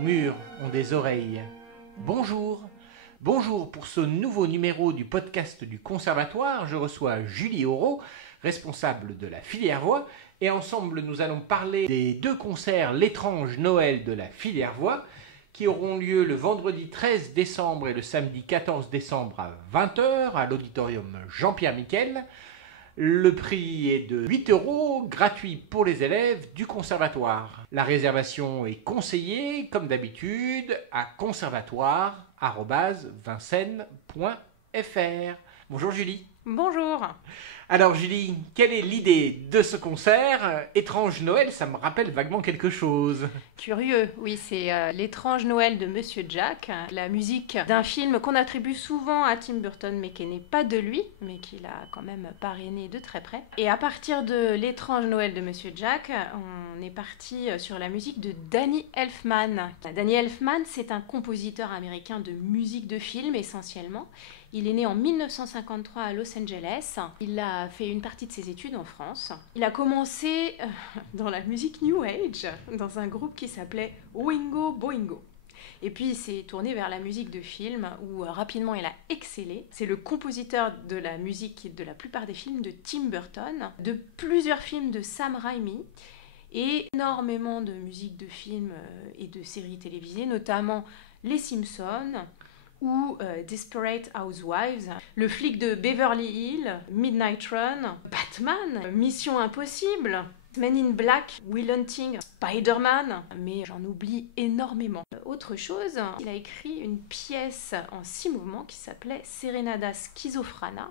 murs ont des oreilles. Bonjour. Bonjour, pour ce nouveau numéro du podcast du Conservatoire, je reçois Julie Auro, responsable de la filière voix, et ensemble nous allons parler des deux concerts L'étrange Noël de la filière voix, qui auront lieu le vendredi 13 décembre et le samedi 14 décembre à 20 h à l'auditorium Jean-Pierre Miquel. Le prix est de 8 €, gratuit pour les élèves du conservatoire. La réservation est conseillée, comme d'habitude, à conservatoire@vincennes.fr. Bonjour Julie. Bonjour. Alors Julie, quelle est l'idée de ce concert ? Étrange Noël, ça me rappelle vaguement quelque chose. Curieux, oui, c'est L'étrange Noël de Monsieur Jack, la musique d'un film qu'on attribue souvent à Tim Burton, mais qui n'est pas de lui, mais qu'il a quand même parrainé de très près. Et à partir de L'étrange Noël de Monsieur Jack, on est parti sur la musique de Danny Elfman. Danny Elfman, c'est un compositeur américain de musique de film essentiellement. Il est né en 1953 à Los Angeles. Il a fait une partie de ses études en France. Il a commencé dans la musique New Age, dans un groupe qui s'appelait Oingo Boingo. Et puis il s'est tourné vers la musique de film où rapidement il a excellé. C'est le compositeur de la musique de la plupart des films de Tim Burton, de plusieurs films de Sam Raimi et énormément de musique de films et de séries télévisées, notamment Les Simpsons, ou Desperate Housewives, Le flic de Beverly Hills, Midnight Run, Batman, Mission Impossible, Men in Black, Will Hunting, Spider-Man, mais j'en oublie énormément. Autre chose, il a écrit une pièce en 6 mouvements qui s'appelait Serenada Schizophrana,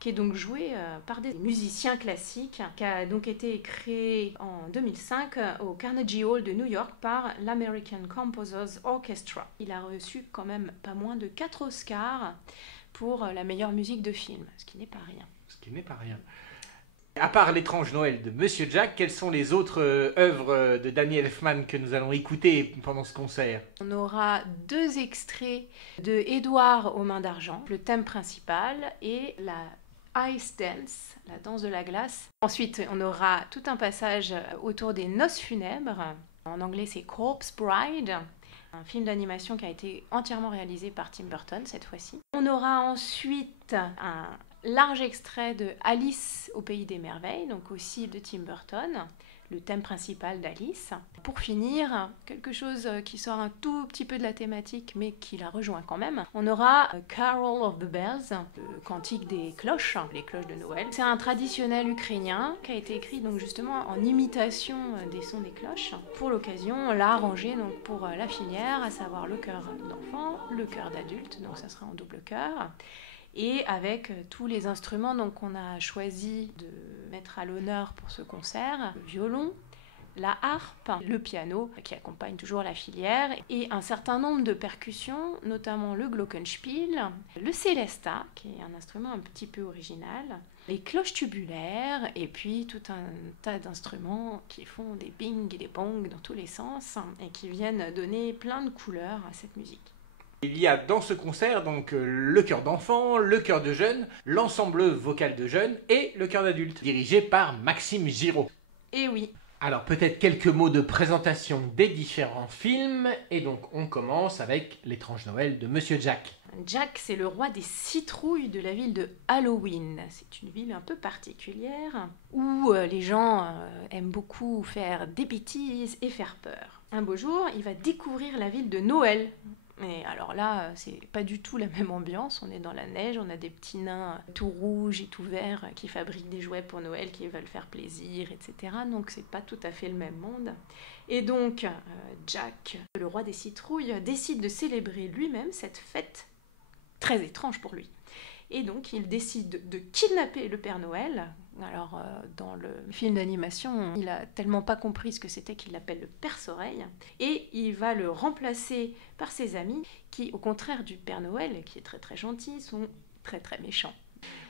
qui est donc jouée par des musiciens classiques, qui a donc été créé en 2005 au Carnegie Hall de New York par l'American Composers Orchestra. Il a reçu quand même pas moins de 4 Oscars pour la meilleure musique de film, ce qui n'est pas rien. Ce qui n'est pas rien. À part L'étrange Noël de Monsieur Jack, quelles sont les autres œuvres de Danny Elfman que nous allons écouter pendant ce concert ? On aura 2 extraits de Édouard aux mains d'argent, le thème principal, et la Ice Dance, la danse de la glace. Ensuite, on aura tout un passage autour des noces funèbres. En anglais, c'est Corpse Bride, un film d'animation qui a été entièrement réalisé par Tim Burton cette fois-ci. On aura ensuite un large extrait de Alice au pays des merveilles, donc aussi de Tim Burton, le thème principal d'Alice. Pour finir, quelque chose qui sort un tout petit peu de la thématique, mais qui la rejoint quand même. On aura Carol of the Bells, le cantique des cloches, les cloches de Noël. C'est un traditionnel ukrainien qui a été écrit donc justement en imitation des sons des cloches. Pour l'occasion, on l'a arrangé donc pour la filière, à savoir le chœur d'enfant, le chœur d'adulte, donc ça sera en double chœur. Et avec tous les instruments qu'on a choisi de mettre à l'honneur pour ce concert, le violon, la harpe, le piano qui accompagne toujours la filière et un certain nombre de percussions, notamment le glockenspiel, le celesta qui est un instrument un petit peu original, les cloches tubulaires et puis tout un tas d'instruments qui font des bing et des bong dans tous les sens et qui viennent donner plein de couleurs à cette musique. Il y a dans ce concert donc le chœur d'enfants, le chœur de jeunes, l'ensemble vocal de jeunes et le chœur d'adultes, dirigé par Maxime Giraud. Et oui. Alors peut-être quelques mots de présentation des différents films, et donc on commence avec L'étrange Noël de Monsieur Jack. Jack, c'est le roi des citrouilles de la ville de Halloween. C'est une ville un peu particulière où les gens aiment beaucoup faire des bêtises et faire peur. Un beau jour, il va découvrir la ville de Noël. Et alors là, c'est pas du tout la même ambiance, on est dans la neige, on a des petits nains tout rouges et tout verts qui fabriquent des jouets pour Noël, qui veulent faire plaisir, etc. Donc c'est pas tout à fait le même monde. Et donc Jack, le roi des citrouilles, décide de célébrer lui-même cette fête très étrange pour lui. Et donc il décide de kidnapper le Père Noël. Alors dans le film d'animation, il a tellement pas compris ce que c'était qu'il l'appelle le Perce-Oreille. Et il va le remplacer par ses amis qui, au contraire du Père Noël, qui est très très gentil, sont très très méchants.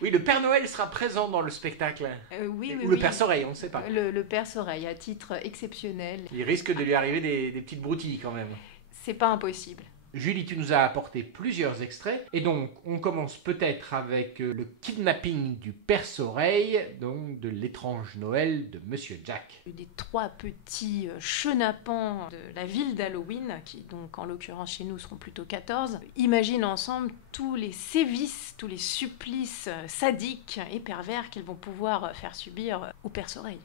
Oui, le Père Noël sera présent dans le spectacle. Oui, Ou le Perce-Oreille, on ne sait pas. Le Perce-Oreille, à titre exceptionnel. Il risque de lui arriver des petites broutilles quand même. C'est pas impossible. Julie, tu nous as apporté plusieurs extraits. Et donc, on commence peut-être avec le kidnapping du perce-oreille, donc de l'étrange Noël de Monsieur Jack. Des 3 petits chenapans de la ville d'Halloween, qui donc en l'occurrence chez nous seront plutôt 14, imaginent ensemble tous les sévices, tous les supplices sadiques et pervers qu'ils vont pouvoir faire subir au perce-oreille.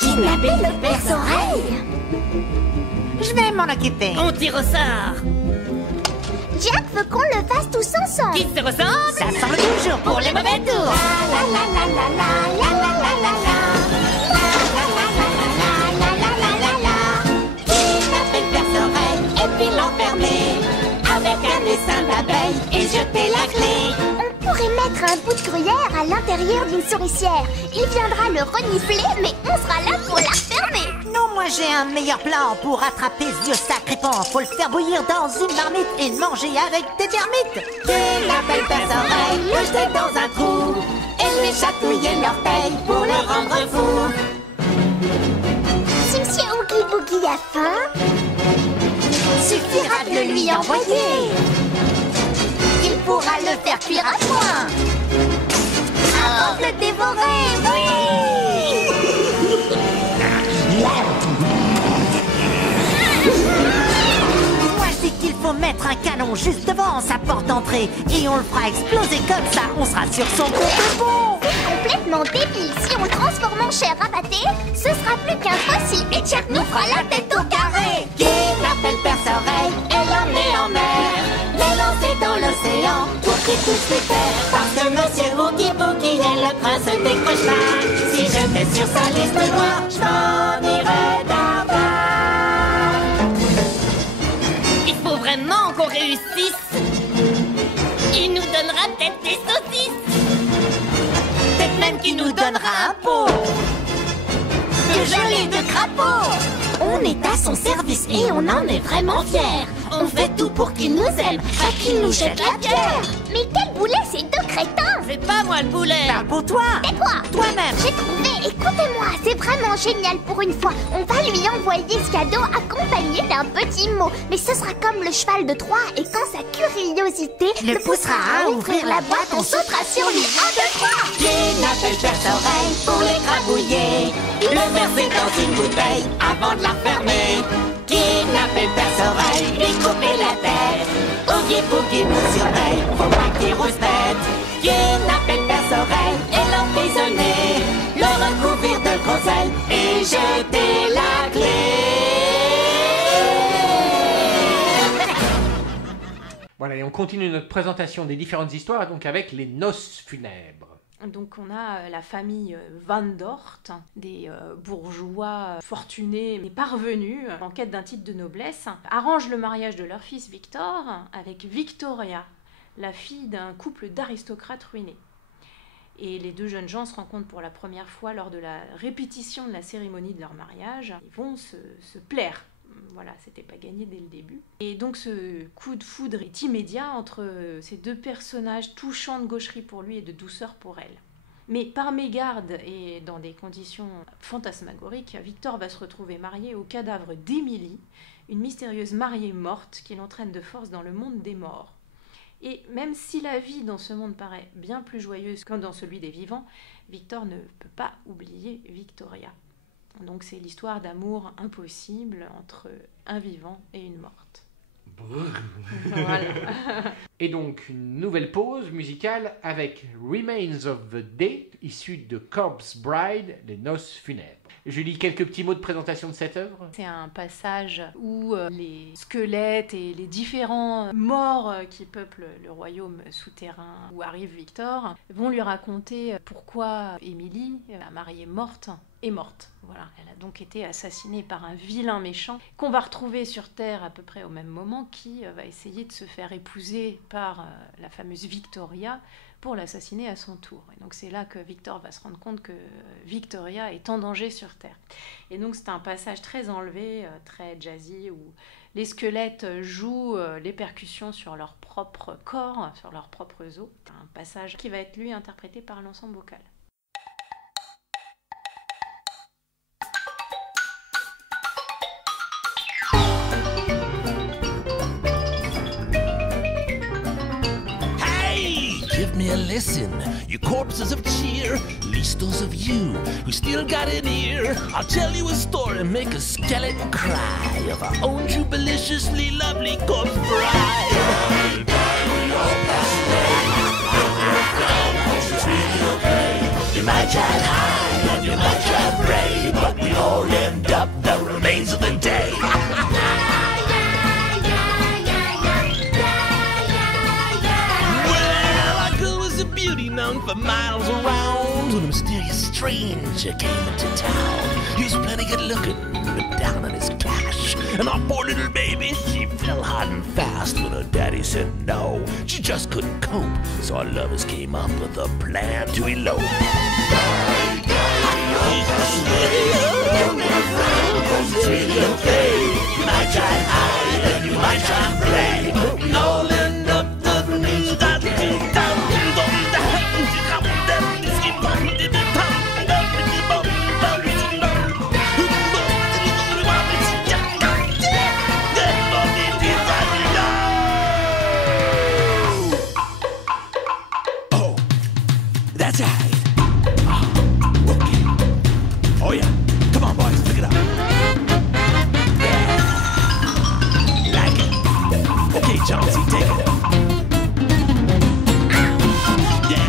Kidnapper le perce-oreille. Je vais m'en occuper. On tire au sort. Jack veut qu'on le fasse tous ensemble. Qui se ressemble? Ça sent toujours pour les mauvais tours. La la la la la la la la la la. La la la la la la la la la. Kidnapper le perce-oreille et puis l'enfermer avec un essaim d'abeilles et jeter la clé. On pourrait mettre un bout de gruyère à l'intérieur d'une souricière. Il viendra le renifler, mais on sera là pour la refermer. Non, moi j'ai un meilleur plan pour attraper ce vieux sacripant. Faut le faire bouillir dans une marmite et le manger avec des termites. Kidnapper le perce-oreille, le jeter dans un trou et lui chatouiller l'orteil pour le rendre fou. Si Monsieur Oogie Boogie a faim, Suffira de le lui envoyer. Il pourra le faire cuire à point avant de le dévorer, oui. Moi je dis qu'il faut mettre un canon juste devant sa porte d'entrée et on le fera exploser comme ça, on sera sur son compte bon. c'est complètement débile. Si on le transforme en chair rabattée, ce sera plus qu'un fossile et Jack nous fera la tête au carré. Kidnapper le perce-oreille et l'emmener en mer, les lancer dans l'océan pour qu'il touche les terres. Parce que Monsieur Oogie Boogie est le prince des cauchemars. Si j'étais sur sa liste noire, je m'en irais d'avant. Il faut vraiment qu'on réussisse. Il nous donnera peut-être des saucisses. Peut-être même qu'il nous donnera un pot de gelée de crapaud. On est à son service et on en est vraiment fiers. On fait tout pour qu'il nous aime, pas qu'il nous jette la pierre. Mais quel boulet ces deux crétins! C'est pas moi le boulet. Parle pour toi, Tais-toi! toi-même. J'ai trouvé, écoutez-moi, c'est vraiment génial pour une fois. On va lui envoyer ce cadeau accompagné d'un petit mot. Mais ce sera comme le cheval de Troie et quand sa curiosité Le poussera à ouvrir la boîte, on sautera sur lui. 1, 2, 3! Kidnapper le perce-oreille pour l'écrabouiller, le verser dans une bouteille avant de la fermer. Kidnapper le perce-oreille, lui couper la tête. Oogie Boogie nous surveille, faut pas qu'il rouspète. Kidnapper le perce-oreille et l'emprisonner, le recouvrir de groseilles et jeter la clé. Voilà, et on continue notre présentation des différentes histoires, donc avec les noces funèbres. Donc on a la famille Van Dort, des bourgeois fortunés mais parvenus en quête d'un titre de noblesse, arrangent le mariage de leur fils Victor avec Victoria, la fille d'un couple d'aristocrates ruinés. Et les deux jeunes gens se rencontrent pour la première fois lors de la répétition de la cérémonie de leur mariage. Ils vont se plaire. Voilà, c'était pas gagné dès le début. Et donc ce coup de foudre est immédiat entre ces deux personnages touchants de gaucherie pour lui et de douceur pour elle. Mais par mégarde et dans des conditions fantasmagoriques, Victor va se retrouver marié au cadavre d'Emily, une mystérieuse mariée morte qui l'entraîne de force dans le monde des morts. Et même si la vie dans ce monde paraît bien plus joyeuse que dans celui des vivants, Victor ne peut pas oublier Victoria. Donc c'est l'histoire d'amour impossible entre un vivant et une morte. Voilà. Et donc une nouvelle pause musicale avec Remains of the Day, issu de Corpse Bride, les noces funèbres. Je lis quelques petits mots de présentation de cette œuvre. C'est un passage où les squelettes et les différents morts qui peuplent le royaume souterrain où arrive Victor vont lui raconter pourquoi Émilie, la mariée morte, est morte. Voilà, elle a donc été assassinée par un vilain méchant qu'on va retrouver sur Terre à peu près au même moment, qui va essayer de se faire épouser par la fameuse Victoria pour l'assassiner à son tour. Et donc c'est là que Victor va se rendre compte que Victoria est en danger sur Terre. Et donc c'est un passage très enlevé, très jazzy, où les squelettes jouent les percussions sur leur propre corps, sur leurs propres os. Un passage qui va être lui interprété par l'ensemble vocal. give me a lesson. You corpses of cheer, least those of you who still got an ear. I'll tell you a story, make a skeleton cry of our own jubiliciously lovely corpse bride. Die, die, we all pass away. It's really okay. You might try high and you might try brave, but we all end up the remains of the day. Known for miles around, when a mysterious stranger came into town. He was plenty good looking, but down on his cash. And our poor little baby, she fell hard and fast when her daddy said no. She just couldn't cope, so our lovers came up with a plan to elope. It's really okay. You might try and hide and you might try and play, but we all end up the remains of that day. That's right. Oh, okay. Oh yeah. Come on, boys, pick it up. Yeah. Like it. Okay, Chauncey, take it. Yeah.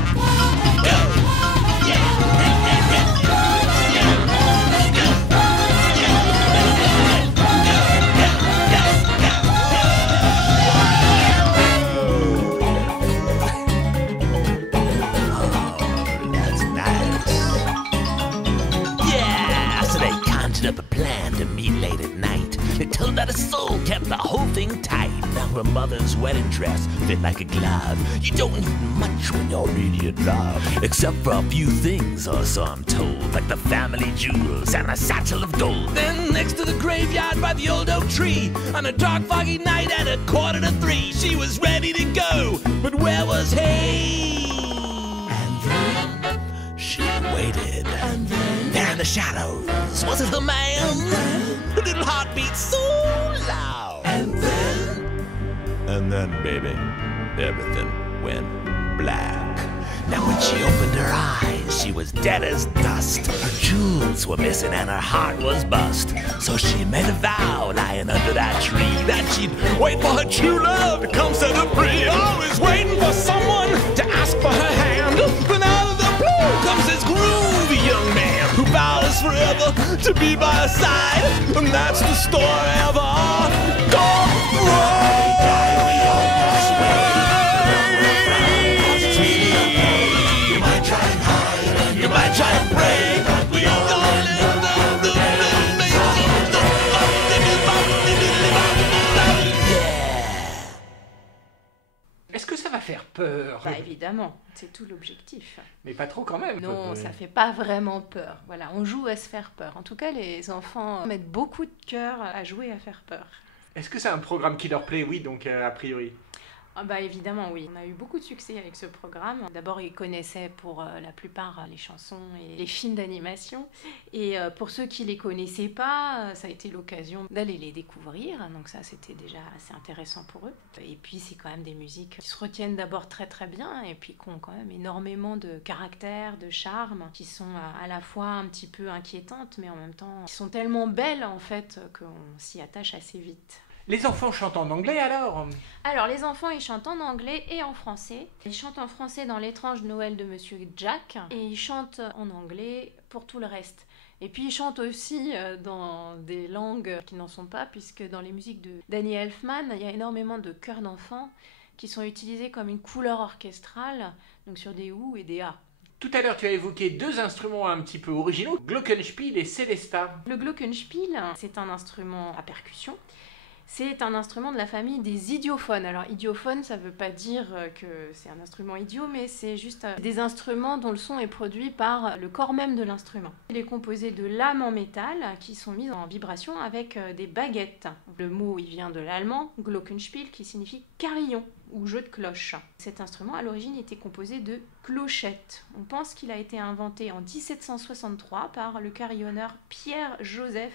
Go. Up a plan to meet late at night. It turned out his soul kept the whole thing tight. Now her mother's wedding dress fit like a glove. You don't need much when you're really in love, except for a few things, or so I'm told, like the family jewels and a satchel of gold. Then next to the graveyard by the old oak tree, on a dark foggy night at 2:45, she was ready to go, but where was he? And then she waited. And then there in the shadows, was it the man? Her little heart beat so loud. And then, baby, everything went black. Now when she opened her eyes, she was dead as dust. Her jewels were missing and her heart was bust. So she made a vow lying under that tree that she'd wait for her true love to come set her free. Always waiting for someone to ask for her hand. When out of the blue comes this groovy young man who vows forever to be by her side. And that's the story of our dog. You might try and pray, but we all end up the remains of the Est-ce que ça va faire peur? Bah évidemment, c'est tout l'objectif. Mais pas trop quand même. Non, ça fait pas vraiment peur. Voilà, on joue à se faire peur. En tout cas, les enfants mettent beaucoup de cœur à jouer à faire peur. Est-ce que c'est un programme qui leur plaît? Oui, donc a priori. Ah bah évidemment oui, on a eu beaucoup de succès avec ce programme. D'abord ils connaissaient pour la plupart les chansons et les films d'animation, et pour ceux qui les connaissaient pas, ça a été l'occasion d'aller les découvrir, donc ça c'était déjà assez intéressant pour eux. Et puis c'est quand même des musiques qui se retiennent d'abord très très bien, et puis qui ont quand même énormément de caractère, de charme, qui sont à la fois un petit peu inquiétantes, mais en même temps qui sont tellement belles en fait qu'on s'y attache assez vite. Les enfants chantent en anglais alors? Alors les enfants ils chantent en anglais et en français. Ils chantent en français dans L'étrange Noël de Monsieur Jack et ils chantent en anglais pour tout le reste. Et puis ils chantent aussi dans des langues qui n'en sont pas, puisque dans les musiques de Danny Elfman, il y a énormément de chœurs d'enfants qui sont utilisés comme une couleur orchestrale, donc sur des OU et des A. Tout à l'heure, tu as évoqué deux instruments un petit peu originaux, Glockenspiel et Celesta. Le Glockenspiel, c'est un instrument à percussion. C'est un instrument de la famille des idiophones. Alors, idiophone, ça ne veut pas dire que c'est un instrument idiot, mais c'est juste des instruments dont le son est produit par le corps même de l'instrument. Il est composé de lames en métal qui sont mises en vibration avec des baguettes. Le mot, il vient de l'allemand, Glockenspiel, qui signifie carillon ou jeu de cloche. Cet instrument, à l'origine, était composé de clochettes. On pense qu'il a été inventé en 1763 par le carillonneur Pierre-Joseph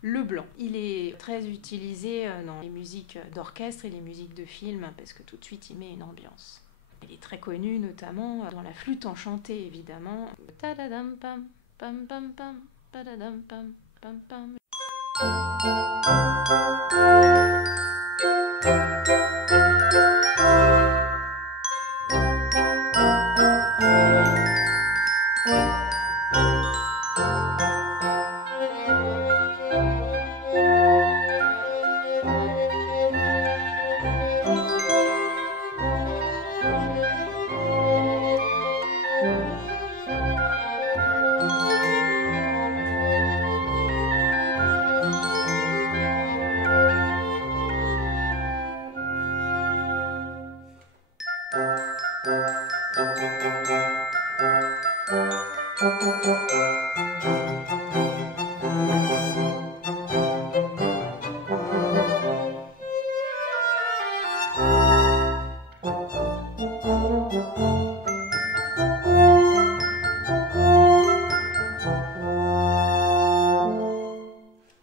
Leblanc. Il est très utilisé dans les musiques d'orchestre et les musiques de film parce que tout de suite il met une ambiance. Il est très connu notamment dans la flûte enchantée, évidemment. Tadadam pam, pam pam pam, tadadam pam, pam pam.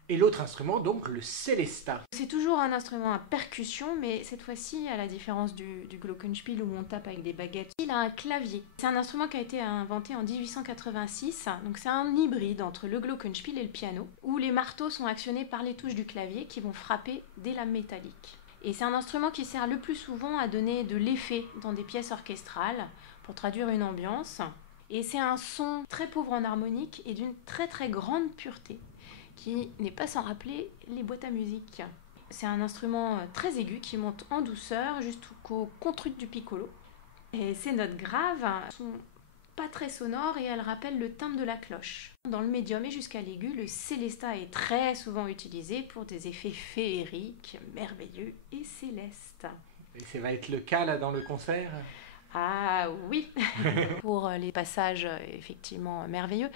Et l'autre instrument, donc le Célestat. C'est toujours un instrument à percussion, mais cette fois-ci, à la différence du glockenspiel où on tape avec des baguettes, il a un clavier. C'est un instrument qui a été inventé en 1886, donc c'est un hybride entre le glockenspiel et le piano, où les marteaux sont actionnés par les touches du clavier qui vont frapper des lames métalliques. Et c'est un instrument qui sert le plus souvent à donner de l'effet dans des pièces orchestrales, pour traduire une ambiance. Et c'est un son très pauvre en harmonique et d'une très très grande pureté, qui n'est pas sans rappeler les boîtes à musique. C'est un instrument très aigu qui monte en douceur jusqu'au contruc du piccolo. Et ces notes graves sont pas très sonores et elles rappellent le timbre de la cloche. Dans le médium et jusqu'à l'aigu, le Célestat est très souvent utilisé pour des effets féeriques, merveilleux et célestes. Et ça va être le cas là dans le concert? Ah oui, pour les passages effectivement merveilleux,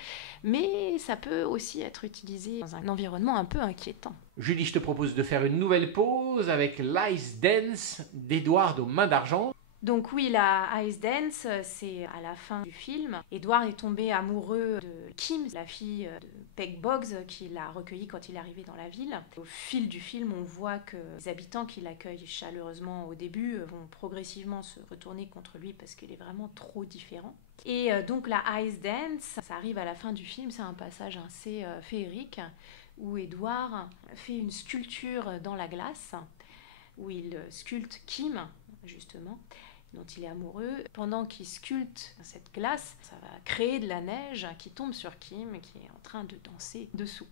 mais ça peut aussi être utilisé dans un environnement un peu inquiétant. Julie, je te propose de faire une nouvelle pause avec l'Ice Dance d'Edward aux mains d'argent. Donc oui, la Ice Dance, c'est à la fin du film. Edward est tombé amoureux de Kim, la fille de Peg Boggs, qui l'a recueilli quand il est arrivé dans la ville. Au fil du film, on voit que les habitants qui l'accueillent chaleureusement au début vont progressivement se retourner contre lui parce qu'il est vraiment trop différent. Et donc la Ice Dance, ça arrive à la fin du film, c'est un passage assez féerique où Edward fait une sculpture dans la glace, où il sculpte Kim, justement, dont il est amoureux. Pendant qu'il sculpte cette glace, ça va créer de la neige qui tombe sur Kim, qui est en train de danser dessous.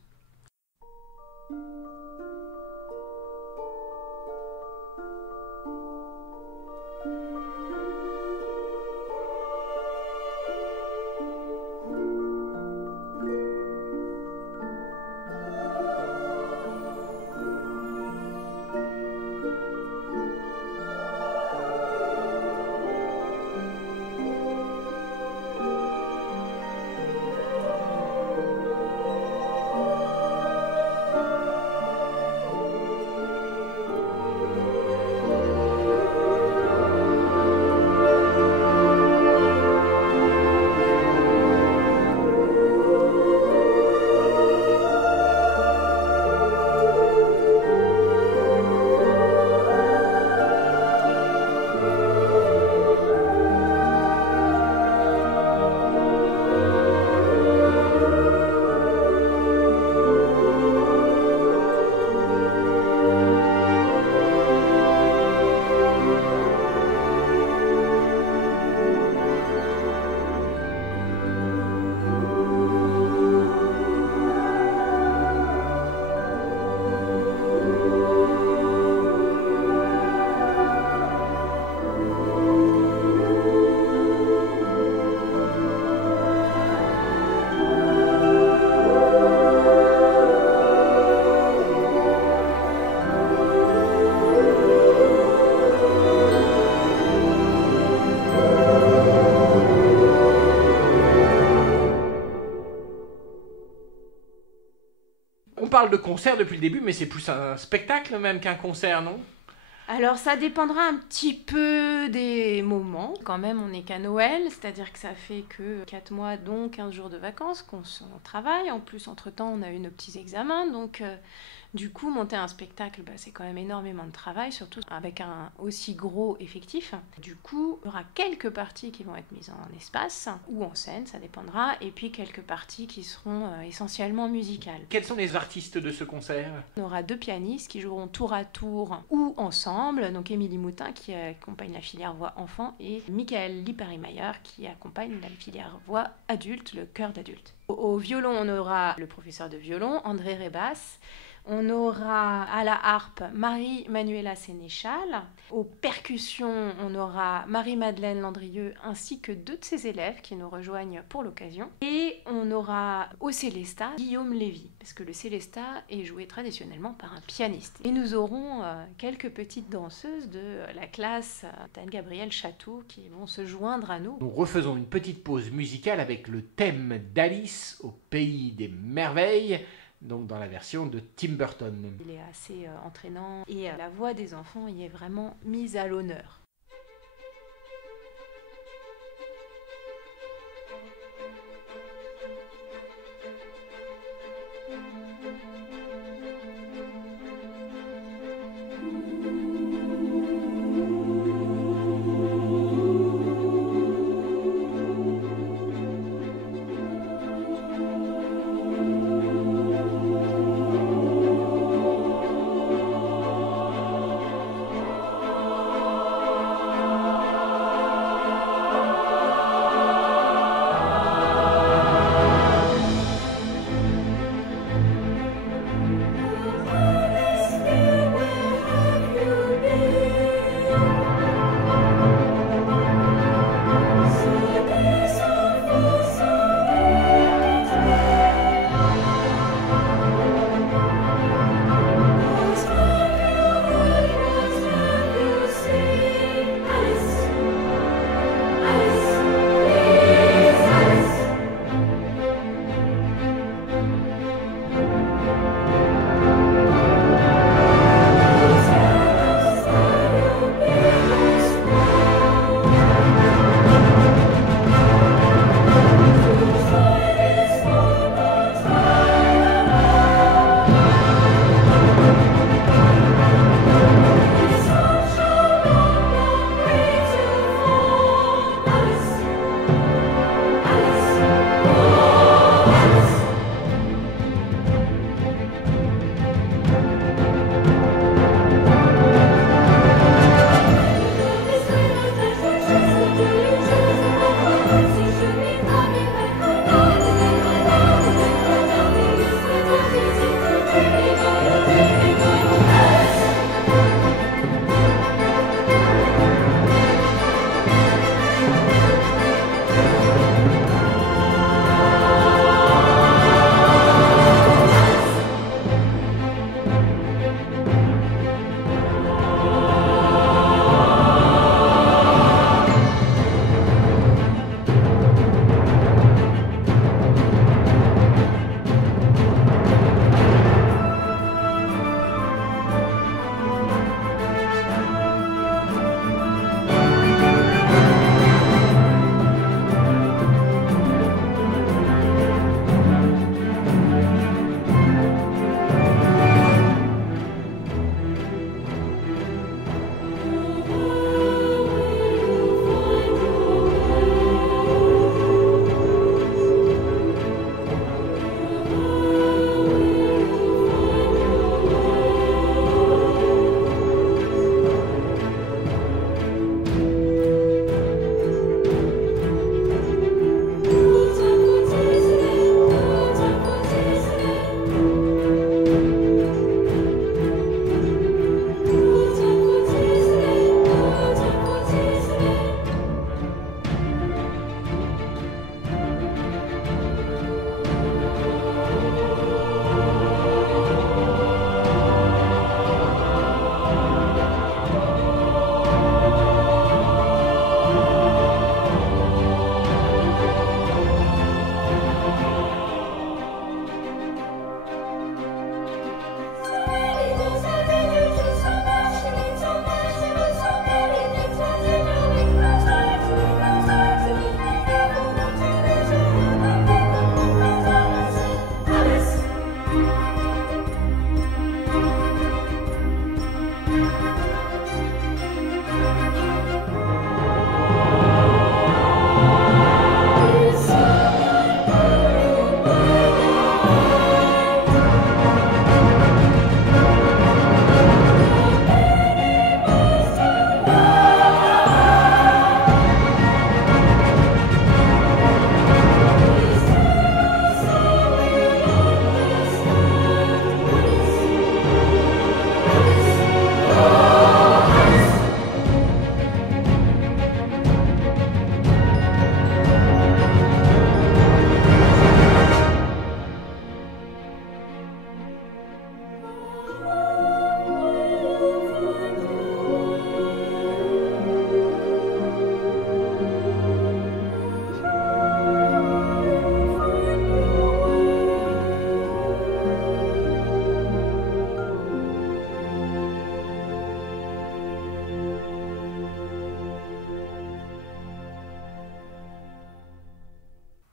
On parle de concert depuis le début, mais c'est plus un spectacle même qu'un concert, non? Alors ça dépendra un petit peu des moments. Quand même, on n'est qu'à Noël, c'est-à-dire que ça fait que 4 mois, donc 15 jours de vacances qu'on travaille. En plus, entre-temps, on a eu nos petits examens, donc Du coup, monter un spectacle, c'est quand même énormément de travail, surtout avec un aussi gros effectif. Du coup, il y aura quelques parties qui vont être mises en espace ou en scène, ça dépendra, et puis quelques parties qui seront essentiellement musicales. Quels sont les artistes de ce concert? On aura 2 pianistes qui joueront tour à tour ou ensemble, donc Émilie Moutin qui accompagne la filière voix enfant et Michael Lipari-Mayer qui accompagne la filière voix adulte, le chœur d'adulte. Au violon, on aura le professeur de violon, André Rébas. On aura à la harpe Marie-Manuela Sénéchal. Aux percussions, on aura Marie-Madeleine Landrieux ainsi que 2 de ses élèves qui nous rejoignent pour l'occasion. Et on aura au Célestat Guillaume Lévy, parce que le Célestat est joué traditionnellement par un pianiste. Et nous aurons quelques petites danseuses de la classe d'Anne-Gabrielle Chatou qui vont se joindre à nous. Nous refaisons une petite pause musicale avec le thème d'Alice au pays des merveilles, donc dans la version de Tim Burton. Il est assez entraînant et la voix des enfants y est vraiment mise à l'honneur.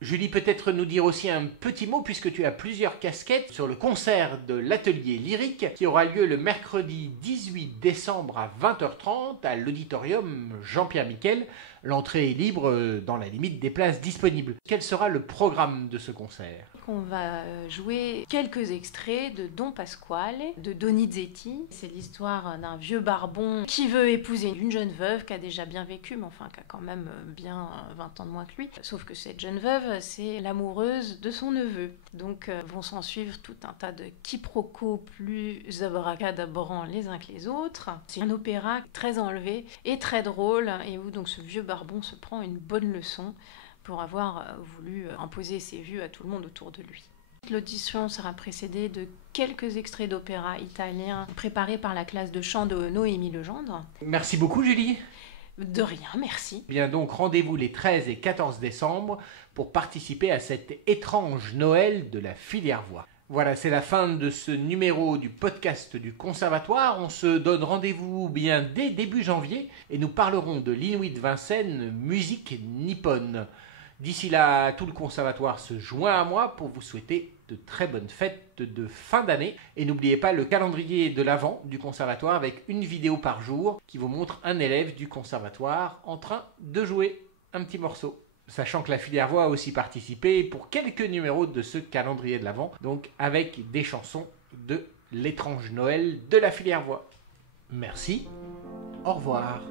Julie, peut-être nous dire aussi un petit mot, puisque tu as plusieurs casquettes, sur le concert de l'Atelier Lyrique qui aura lieu le mercredi 18 décembre à 20h30 à l'auditorium Jean-Pierre Miquel. L'entrée est libre dans la limite des places disponibles. Quel sera le programme de ce concert ? On va jouer quelques extraits de Don Pasquale, de Donizetti. C'est l'histoire d'un vieux barbon qui veut épouser une jeune veuve qui a déjà bien vécu, mais enfin qui a quand même bien 20 ans de moins que lui. Sauf que cette jeune veuve, c'est l'amoureuse de son neveu. Donc vont s'en suivre tout un tas de quiproquos plus abracadabrants les uns que les autres. C'est un opéra très enlevé et très drôle, et où donc ce vieux barbon se prend une bonne leçon pour avoir voulu imposer ses vues à tout le monde autour de lui. L'audition sera précédée de quelques extraits d'opéra italien préparés par la classe de chant de Noémie Legendre. Merci beaucoup Julie. De rien, merci. Bien donc, rendez-vous les 13 et 14 décembre pour participer à cet étrange Noël de la filière voix. Voilà, c'est la fin de ce numéro du podcast du Conservatoire. On se donne rendez-vous bien dès début janvier et nous parlerons de l'Inuit Vincennes, musique nippone. D'ici là, tout le Conservatoire se joint à moi pour vous souhaiter de très bonnes fêtes de fin d'année. Et n'oubliez pas le calendrier de l'Avent du Conservatoire avec une vidéo par jour qui vous montre un élève du Conservatoire en train de jouer un petit morceau. Sachant que la filière voix a aussi participé pour quelques numéros de ce calendrier de l'Avent, donc avec des chansons de l'étrange Noël de la filière voix. Merci, au revoir.